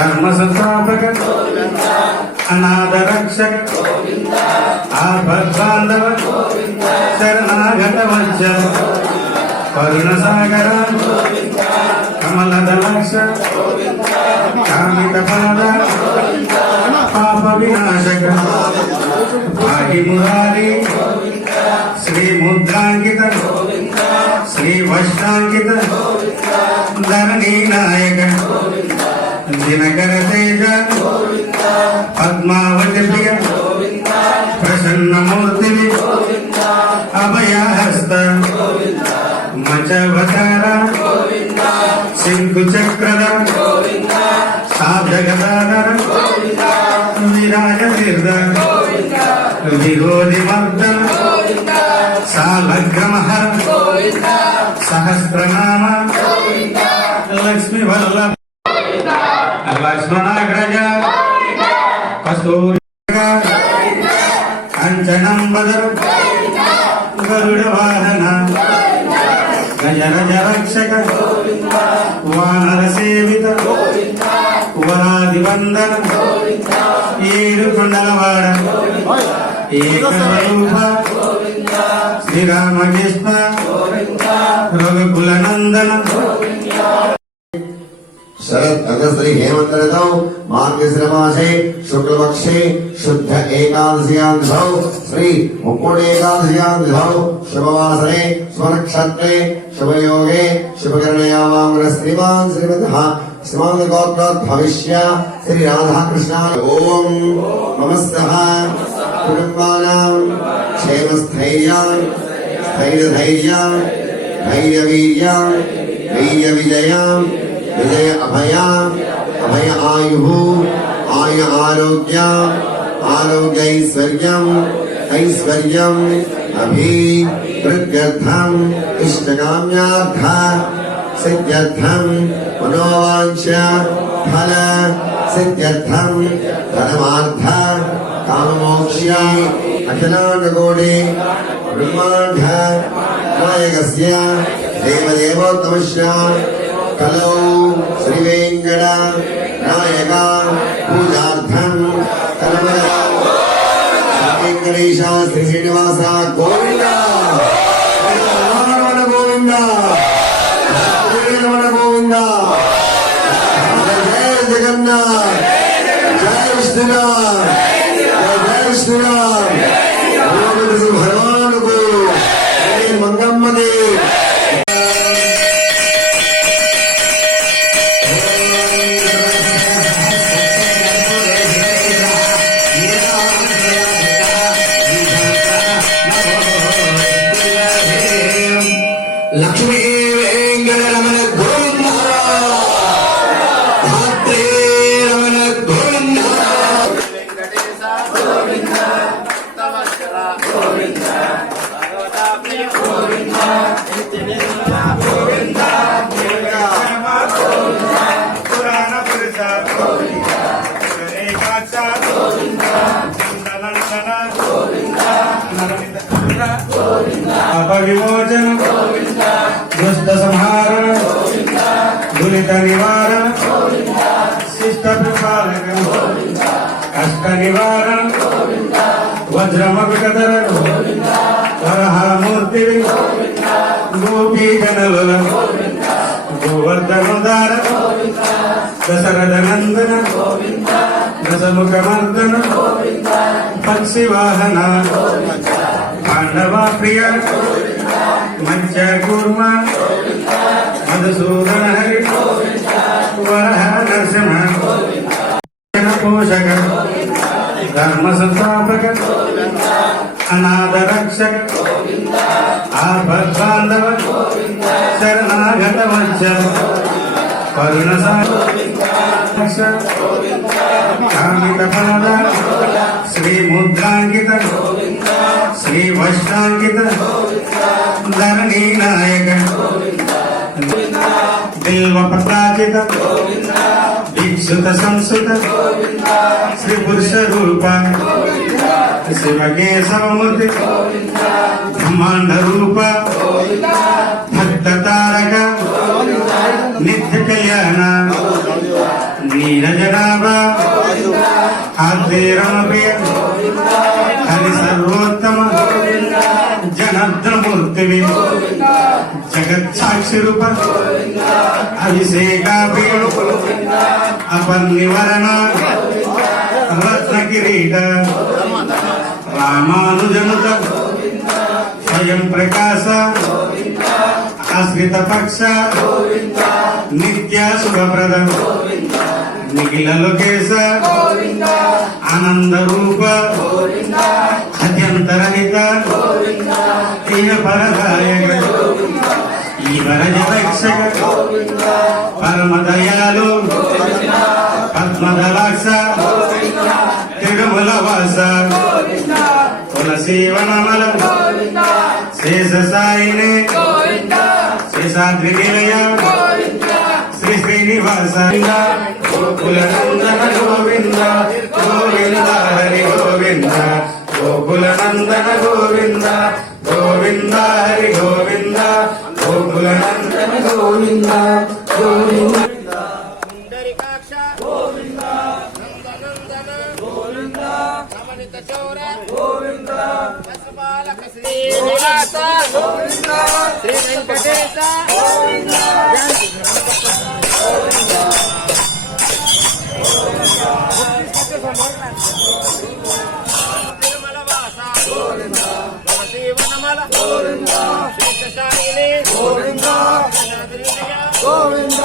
ధర్మ సంస్థాపక అనాథ రక్షక ఆపద్బాంధవ శరణాగత వచ్చ కరుణ సాగర కమలద లక్ష కామిత పాద పాప వినాశక భాగి మురారి శ్రీ ముద్రాంకిత శ్రీ వష్టాంకిత ధరణీ నాయక దినకర తేజ పద్మావతి ప్రియ. ప్రసన్నమూర్తి అభయహస్త. మచవతార శంకు చక్రద సాధగదాధర విరాజ నిర్ద విరోధి మర్దన సాలగ్రమహర. సహస్రనామ. లక్ష్మి వల్లభ లక్ష్మణాగ్రజ కస్తూరి కంచనం బదరు గరుడ వాహన గజరజ రక్షక వానర సేవిత వరాది వందన ఏడు కొండలవాడ ఏకరూప శ్రీరామకృష్ణ రఘుకుల شردریت مارگش پی شادیات گوشت آئی وت کامیا منوش پہ مولاڈک بہم نا دیہو कलौ श्रीवेङ्कटा नायका पूजार्थं कलमया वेङ्कटेशा श्रीश्रीनिवासा गोविन्दा गोविन्दा गोविन्दा जय जगन्नाथ जय विष्णुनाथ నివారణ వజ్రమకుటధర వరహామూర్తి గోపీ జనల గోవర్ధనుదార. దశరథ నందన దశముఖ మర్దన పక్షి వాహన పాండవ ప్రియ మధ్య కూర్మ మధుసూదన హరి వరహ నరసింహ జన పోషక ధర్మ సంస్థాపక అనాథ రక్షక ఆపద్బాంధవ శరణాగత వచ్చ కరుణ కామిత పాద శ్రీ ముద్రాంకిత శ్రీ వష్టాంకిత ధరణీ నాయక బిల్వ పత్రాజిత దీక్షిత సంస్కృత శ్రీ పురుష రూప శివకేశవమూర్తి బ్రహ్మాండ రూప భక్త తారక నిత్య కళ్యాణ నీరజనాభ ఆద్రేరమ ప్రియ హరి సర్వోత్తమ జనర్ద జగత్సాక్షి రూప అభిషేకాప్రియ అపర్నివరణ రత్న కిరీట రామానుజనుత స్వయం ప్రకాశ ఆశ్రిత పక్ష నిత్య శుభప్రద నిఖిల లోకేశ ఆనంద రూప అత్యంతరహిత ఇహ పరదాయక ఈవరజ పద్మదలాక్ష తిరుమల వాస తులసీవనమల శేష సాయిని శేషాద్రి నిలయ శ్రీ శ్రీనివాస గోకుల నందన గోవింద గోవింద హరి గోవింద గోకుల నందన గోవింద గోవింద హరి గోవింద గోకుల గోవింద గోవింద గోవింద నందనందన గోవింద రమణిత చౌర గోవింద పశుపాలక శ్రీనివాస గోవింద శ్రీ వెంకటేశ గోవింద తిరుమల వాస గోవింద శివనమల గోవింద. గోవింద గోవింద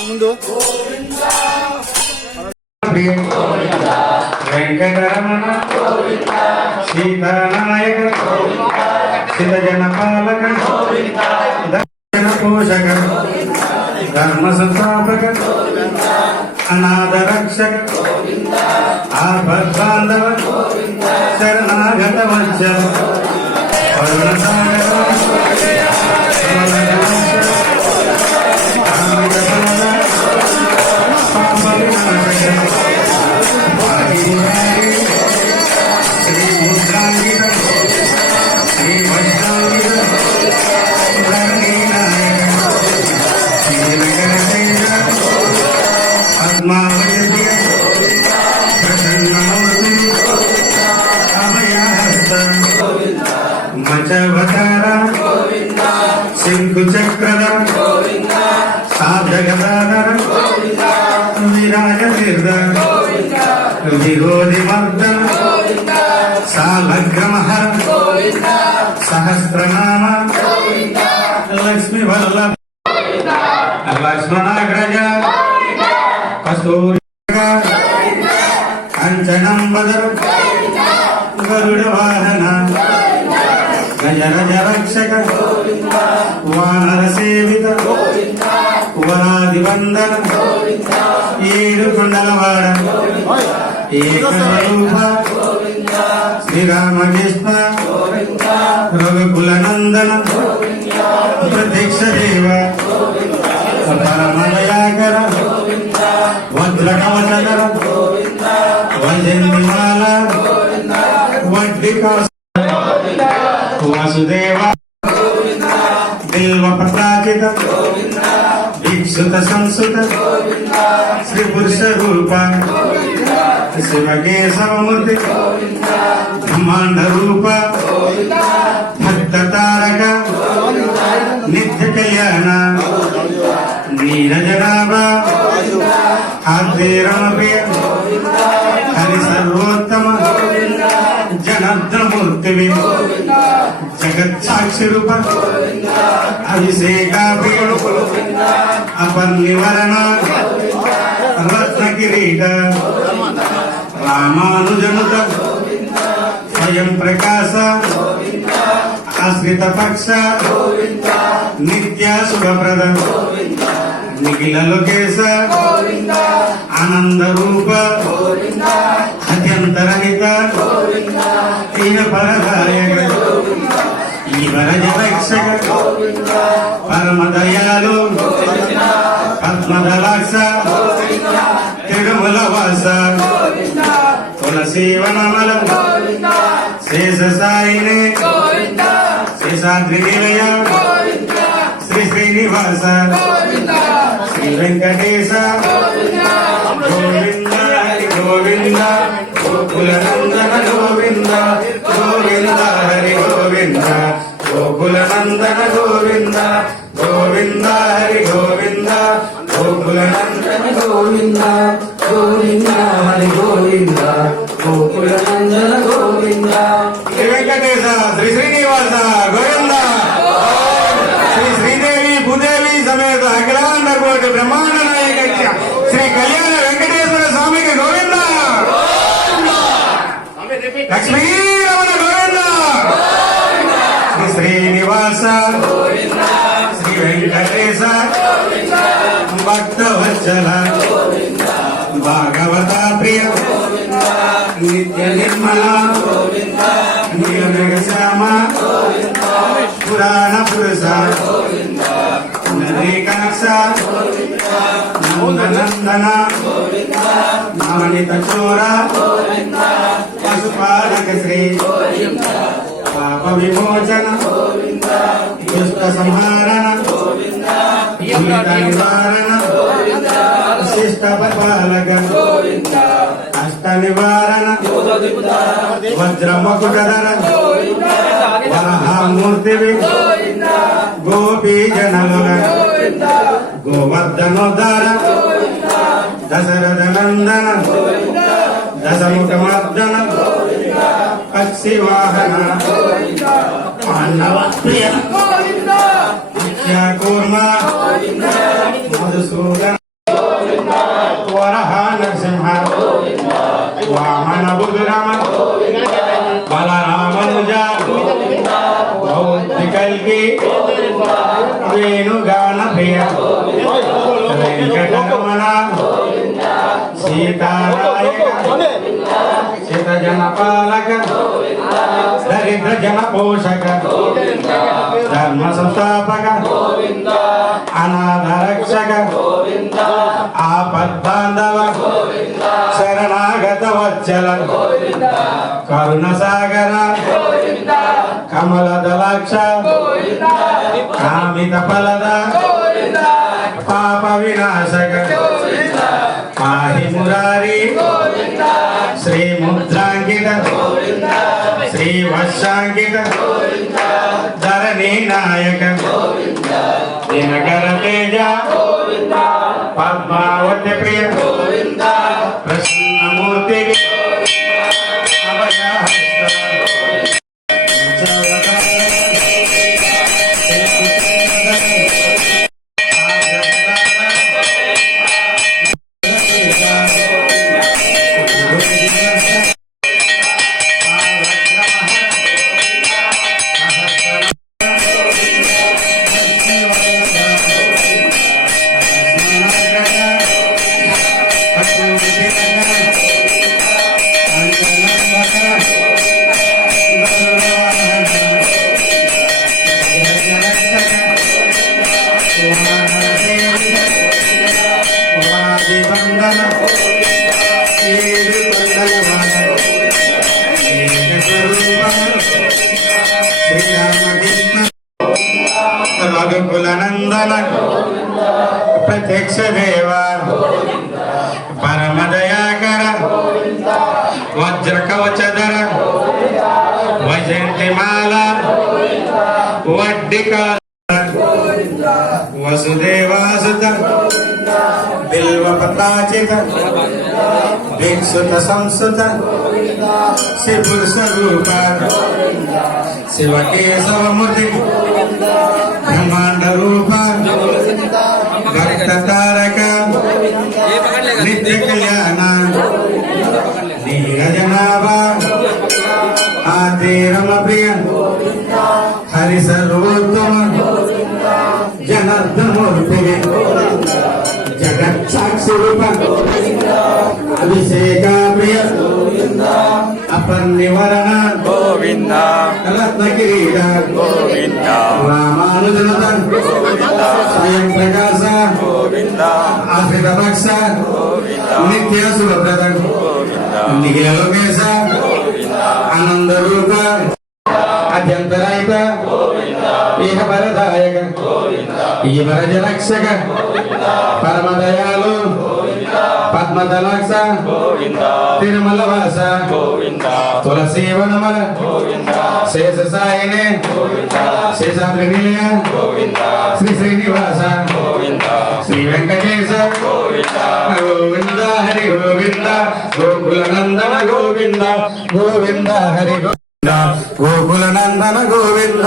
ముందు వెంకటరమణ సీతానాయక సిద్ధజన పాలక పోషక ధర్మ సంస్థాపక అనాథ రక్షక ఆపద్బాంధవ శరణాగత వచ్చ కరుణ సాగర సాలగ్రమహర సహస్రనామ లక్ష్మి వల్లభ లక్ష్మణాగ్రజ కస్తూరి కంచనం వదర గరుడ వాహన గజరజ రక్షక వానర సేవిత వరాది వందన ఏడు కొండలవాడ ఏకరూప శ్రీరామకృష్ణ రఘుకుల నందన ప్రత్యక్ష దేవ పరమదయాకర వజ్ర కవచకర వైజంతిమాల వడ్డీ వాసుదేవ బిల్వ పత్రాచిత దీక్షిత సంసుత శ్రీ పురుష రూప శివకేశవమూర్తి బ్రహ్మాండ రూప భక్త తారక నిత్య కళ్యాణ నీరజనాభ ఆద్రేరమ హరి సర్వోత్తమ జనార్దనమూర్తివి జగత్సాక్షి రూప అభిషేకాప్రియ అపర్నివరణ రత్న కిరీట రామానుజనుత స్వయం ప్రకాశ ఆశ్రిత పక్ష నిత్య శుభప్రద. నిఖిల లోకేశ ఆనంద రూప అత్యంతరహిత ఇహ పరదాయక శ్రీవరజ రక్షక పరమ పద్మదలాక్ష తిరుమల వాస తులసీవనమల శేష సాయిని. శేషాద్రి నిలయ శ్రీ శ్రీనివాస. శ్రీ వెంకటేశ. గోవింద హరి గోవింద. గోకుల నందన గోవింద. గోవింద హరి గోవింద. గోకుల నందన గోవింద. గోవింద హరి గోవింద. గోకుల నందన గోవింద. గోవింద హరి గోవింద. గోకుల నందన గోవింద శ్రీ వెంకటేశ శ్రీ శ్రీనివాస గోవింద శ్రీ శ్రీదేవి భూదేవి సమేత అఖిలాండ కోటి బ్రహ్మాండ నాయక శ్రీ కళ్యాణ వెంకటేశ్వర స్వామికి గోవింద స్వామి లక్ష్మీ రమణ గోవింద శ్రీ శ్రీనివాస శ్రీ వెంకటేశ భక్త వత్సల భాగవత ప్రియ నిత్య నిర్మల నీలమేఘ శ్యామ పురాణ పురుష నరేకనక్ష నందనందన నవనిత చోర పశుపాలక శ్రీ పాప విమోచన దుష్ట సంహారణ దురిత నివారణ శిష్ట పరిపాలక అష్ట నివారణ. వజ్ర మకుటధర వరహామూర్తివి. గోపీ జనముల గోవర్ధనోద్ధర. దశరథ నందన దశముఖమర్దన పక్షి వాహన పాండవ ప్రియ. కూర్మ మధుసూదన. దరిద్ర పోషక ధర్మ సంస్థాపక అనాథ రక్షక ఆపద్బాంధవ శరణాగత వచ్చల కరుణ సాగర కమల దళాక్ష కామిత ఫలద పాప వినాశక పాహి మురారి శ్రీ ముద్రాంకిత శ్రీ వర్షాంకిత ధరణి నాయక దినకర తేజ పద్మావతి ప్రియ ప్రసన్నమూర్తి రఘుకుల ప్రత్యక్ష దేవ. పరమ దయాకర. వజ్ర కవచధర వైజంతిమాల. వడ్డిక వసుదేవాసుత. బిల్వ పతాచిత భిక్షుత సంసుత. శిపుర స్వరూప శివకేశవమూర్తి బ్రహ్మాండరూప భక్త తారక నిత్య కళ్యాణ నీరజనాభ ఆదిరమ ప్రియ హరి సర్వోత్తమ జనార్దమూర్తి జగత్ సాక్షి రూప అభిషేక ప్రియ తన్నివరణ గోవింద కిరీట గోవింద స్వయం ప్రకాశ గోవింద ఆశ్రిత భక్ష నిత్య సుభద్రత నిఖిల లోకేశ ఆనంద రూప అత్యంతరాయిత వరదాయక ఈ వరజ రక్షక పరమదయాలు పద్మదలాక్ష తిరుమల వాస తులసి వనమల శేష సాయినే శేషాద్రి నిలయ శ్రీ శ్రీనివాస శ్రీ వెంకటేశ గోవింద హరి గోవింద గోకుల నందన గోవింద గోవింద హరి గోవింద గోకుల నందన గోవింద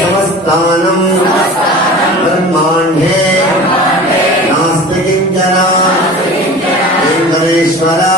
سمستا برم ناسک ویمشور